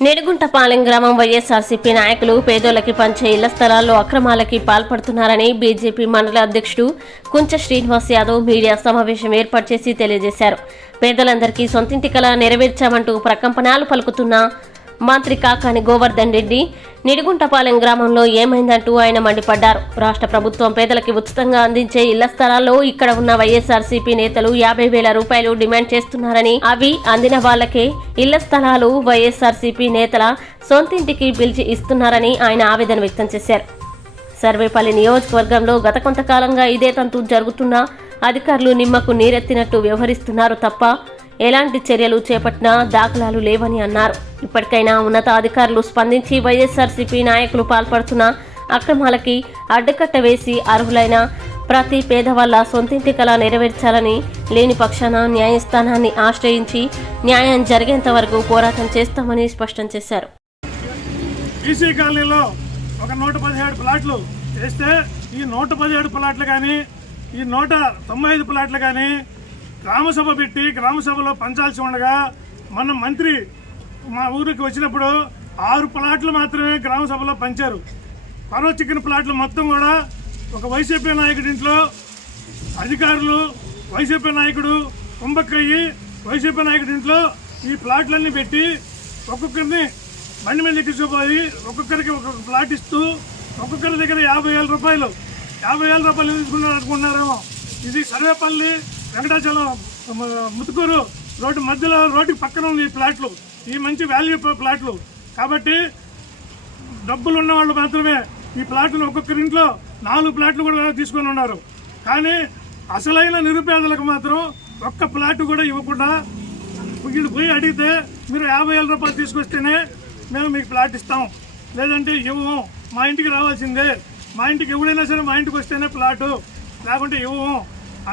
నిడుగుంటపాలెం గ్రామం వైఎస్ఆర్సీపీ నాయకులు పేదోళ్ళకి పంచే ఇళ్ళ స్థలాల్లో అక్రమాలకి పాల్పడుతున్నారని బీజేపీ మండల అధ్యక్షుడు కుంచ శ్రీనివాస్ యాదవ్ మీడియా సమావేశం ఏర్పాటు చేసి తెలియజేశారు. పేదలందరికీ సొంతింటి కల నెరవేర్చామంటూ ప్రకంపనాలు పలుకుతున్న మంత్రి కాకాని గోవర్ధన్ రెడ్డి నిడుగుంటపాలెం గ్రామంలో ఏమైందంటూ ఆయన మండిపడ్డారు. రాష్ట్ర ప్రభుత్వం పేదలకి ఉచితంగా అందించే ఇళ్ళ స్థలాల్లో ఇక్కడ ఉన్న వైఎస్ఆర్సీపీ నేతలు యాభై వేల రూపాయలు డిమాండ్ చేస్తున్నారని అవి అందిన వాళ్ళకే ఇళ్ళ స్థలాలు వైఎస్ఆర్సీపీ నేతల సొంతింటికి పిలిచి ఇస్తున్నారని ఆయన ఆవేదన వ్యక్తం చేశారు. సర్వేపల్లి నియోజకవర్గంలో గత కొంతకాలంగా ఇదే తంతు జరుగుతున్నా అధికారులు నిమ్మకు నీరెత్తినట్టు వ్యవహరిస్తున్నారు తప్ప ఎలాంటి చర్యలు చేపట్టినా దాఖలాలు లేవని అన్నారు. ఇప్పటికైనా ఉన్నతాధికారులు స్పందించి వైఎస్ఆర్సీపీ నాయకులు పాల్పడుతున్న అక్రమాలకి అడ్డుకట్ట వేసి అర్హులైన ప్రతి పేదవాళ్ళ సొంతింటి కళ నెరవేర్చాలని లేని పక్షాన న్యాయస్థానాన్ని ఆశ్రయించి న్యాయం జరిగేంత వరకు పోరాటం చేస్తామని స్పష్టం చేశారు. ఈసీ కాలనీలో ఒక నూట పదిహేడు ప్లాట్లు వేస్తే ఈ నూట పదిహేడు ప్లాట్లు కానీ ఈ నూట తొంభై ఐదు ప్లాట్లు కానీ గ్రామసభ పెట్టి గ్రామసభలో పంచాల్సి ఉండగా మన మంత్రి మా ఊరికి వచ్చినప్పుడు ఆరు ప్లాట్లు మాత్రమే గ్రామసభలో పంచారు. పరవ చికెన్ ప్లాట్లు మొత్తం కూడా ఒక వైసీపీ నాయకుడి ఇంట్లో అధికారులు వైసీపీ నాయకుడు కుంభక్కయ్యి వైసీపీ నాయకుడి ఇంట్లో ఈ ప్లాట్లన్నీ పెట్టి ఒక్కొక్కరిని బండి మీద ఎక్కించుకుపోయి ఒక్కొక్కరికి ఒక్కొక్క ప్లాట్ ఇస్తూ ఒక్కొక్కరి దగ్గర యాభై వేల రూపాయలు యాభై వేల రూపాయలు తీసుకున్నారు అనుకున్నారేమో ఇది సర్వేపల్లి వెంకటాచలం ముతుకూరు రోడ్డు మధ్యలో రోడ్డుకి పక్కన ఉన్న ఈ ప్లాట్లు ఈ మంచి వాల్యూ ప్లాట్లు. కాబట్టి డబ్బులు ఉన్న వాళ్ళు మాత్రమే ఈ ప్లాట్లు ఒక్కొక్కరి ఇంట్లో నాలుగు ప్లాట్లు కూడా తీసుకొని ఉన్నారు. కానీ అసలైన నిరుపేదలకు మాత్రం ఒక్క ప్లాట్ కూడా ఇవ్వకుండా వీళ్ళు పోయి అడిగితే మీరు యాభై వేల రూపాయలు తీసుకొస్తేనే మేము మీకు ప్లాట్ ఇస్తాం. లేదంటే ఇవ్వము. మా ఇంటికి రావాల్సిందే. మా ఇంటికి ఎవడైనా సరే మా ఇంటికి వస్తేనే ప్లాటు. లేకుంటే ఇవ్వము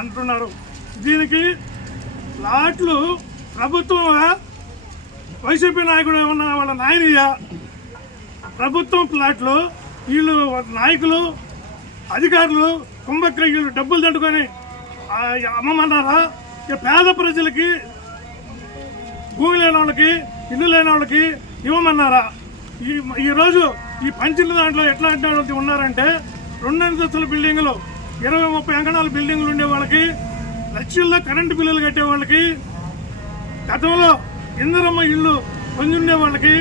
అంటున్నారు. దీనికి ప్లాట్లు ప్రభుత్వం వైసీపీ నాయకుడు ఏమన్నా వాళ్ళ నాయనయ్య? ప్రభుత్వం ప్లాట్లు వీళ్ళు నాయకులు అధికారులు కుంభక్రయ్యులు డబ్బులు తట్టుకొని అమ్మమన్నారా? ఇక పేద ప్రజలకి భూమి లేని వాళ్ళకి ఇల్లు లేని వాళ్ళకి ఇవ్వమన్నారా? ఈ ఈరోజు ఈ పంచిన దాంట్లో ఎట్లాంటి వాళ్ళు ఉన్నారంటే రెండు అంతస్తుల బిల్డింగులు ఇరవై ముప్పై అంకణాల బిల్డింగులు ఉండే వాళ్ళకి లక్షల్లో కరెంటు బిల్లులు కట్టే వాళ్ళకి గతంలో ఇందరమ్మ ఇల్లు పొందిండే వాళ్ళకి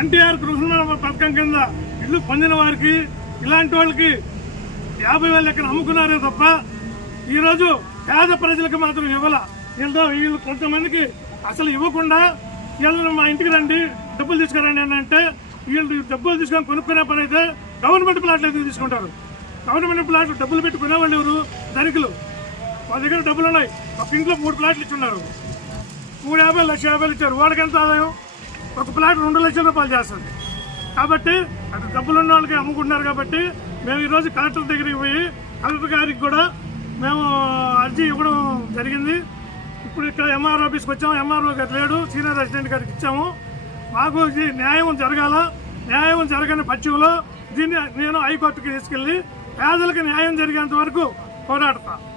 ఎన్టీఆర్ గృహ పథకం కింద ఇల్లు పొందిన వారికి ఇలాంటి వాళ్ళకి యాభై వేలు లెక్కన అమ్ముకున్నారే తప్ప ఈరోజు పేద ప్రజలకు మాత్రం ఇవ్వాల. వీళ్ళతో వీళ్ళు కొంతమందికి అసలు ఇవ్వకుండా వీళ్ళని మా ఇంటికి రండి డబ్బులు తీసుకురండి అని అంటే వీళ్ళు డబ్బులు తీసుకొని కొనుక్కునే పని అయితే గవర్నమెంట్ ప్లాట్లు అయితే తీసుకుంటారు? గవర్నమెంట్ ప్లాట్లు డబ్బులు పెట్టుకునే వాళ్ళు ఎవరు? ధనికులు. వాళ్ళ దగ్గర డబ్బులు ఉన్నాయి. ఒక ఇంట్లో మూడు ప్లాట్లు ఇచ్చున్నారు. మూడు యాభై లక్ష యాభైలు ఇచ్చారు. వాడికి ఎంత ఆదాయం? ఒక ప్లాట్ రెండు లక్షల రూపాయలు చేస్తుంది. కాబట్టి అక్కడ డబ్బులు ఉన్న వాళ్ళకి అమ్ముకుంటున్నారు కాబట్టి మేము ఈరోజు కలెక్టర్ దగ్గరికి పోయి కలెక్టర్ గారికి కూడా మేము అర్జీ ఇవ్వడం జరిగింది. ఇప్పుడు ఇక్కడ ఎంఆర్ ఆఫీస్కి వచ్చాము. ఎంఆర్ఓ గారు లేడు. సీనియర్ అసిస్టెంట్ గారికి ఇచ్చాము. మాకు ఇది న్యాయం జరగాల. న్యాయం జరగని పక్షంలో దీన్ని నేను హైకోర్టుకి తీసుకెళ్ళి పేదలకు న్యాయం జరిగేంత వరకు పోరాడతాను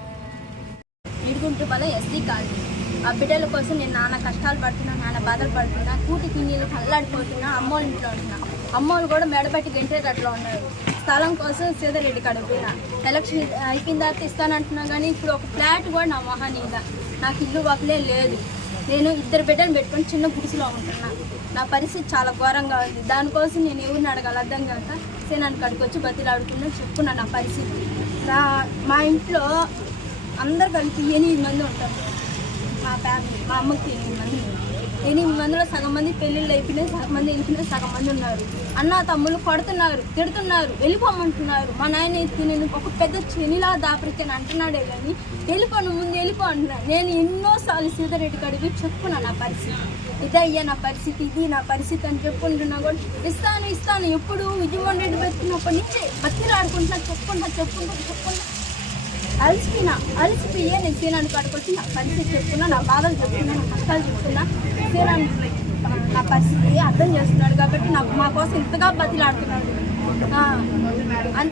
ఇడుగుంటుపల ఎస్సీ కాలనీ. ఆ బిడ్డల కోసం నేను నాన్న కష్టాలు పడుతున్నా నాన్న బాధలు పడుతున్నా కూటి తిన్నీళ్ళు కళ్ళాడిపోతున్నా అమ్మోళ్ళ ఇంట్లో ఉంటున్నా అమ్మోళ్ళు కూడా మెడబట్టి గెంటేటట్లో ఉన్నారు. స్థలం కోసం సీతారెడ్డి కాడ పోయినా. ఎలక్షన్ అయిపోయిన తర్వాత ఇస్తానంటున్నా కానీ ఇప్పుడు ఒక ఫ్లాట్ కూడా నా మొహాని నాకు ఇల్లు ఒకలే లేదు. నేను ఇద్దరు బిడ్డలు పెట్టుకొని చిన్న గుడిసెలో ఉంటున్నా. నా పరిస్థితి చాలా ఘోరంగా ఉంది. దానికోసం నేను ఎవరిని అడగాలి? అర్థం కాక సేనాన్ని కాడికి వచ్చి బతిలాడుకున్నా చెప్పుకున్నా నా పరిస్థితి. నా మా ఇంట్లో అందరు కలిపి ఎనిమిది మంది ఉంటారు. మా ఫ్యామిలీ మా అమ్మకి ఎనిమిది మంది ఎనిమిది మందిలో సగం మంది పెళ్ళిళ్ళు అయిపోయినాయి సగం మంది వెళ్ళిపోయినాయి సగం మంది ఉన్నారు. అన్న తమ్ముళ్ళు కొడుతున్నారు తిడుతున్నారు వెళ్ళిపోమంటున్నారు. మా నాయన ఎత్తి నేను ఒక పెద్ద చెనిలా దాపరికని అంటున్నాడే కానీ వెళ్ళిపోను ముందు వెళ్ళిపో అంటున్నాను నేను ఎన్నోసార్లు సీతారెడ్డి కడిగి చెప్పుకున్నాను నా పరిస్థితి. ఇదయ్యా నా పరిస్థితి ఇది నా పరిస్థితి అని చెప్పుకుంటున్నా కూడా ఇస్తాను ఇస్తాను. ఎప్పుడు విజయమోహన్ రెడ్డి బతుకున్నప్పటి నుంచి బతికి ఆడుకుంటున్నా చెప్పుకుంటా చెప్పుకుంటా చెప్పుకుంటా. అలసిపోయినా అలసిపోయి నేను సీనాన్ని కాడుకొచ్చి నా పరిస్థితి చెప్తున్నా నా బాధలు చెప్తున్నా నా కష్టాలు చెప్తున్నా. సీనాన్ని నా పరిస్థితి అర్థం చేస్తున్నాడు కాబట్టి నాకు మా కోసం ఇంతగా బతిలాడుతున్నాడు. అంత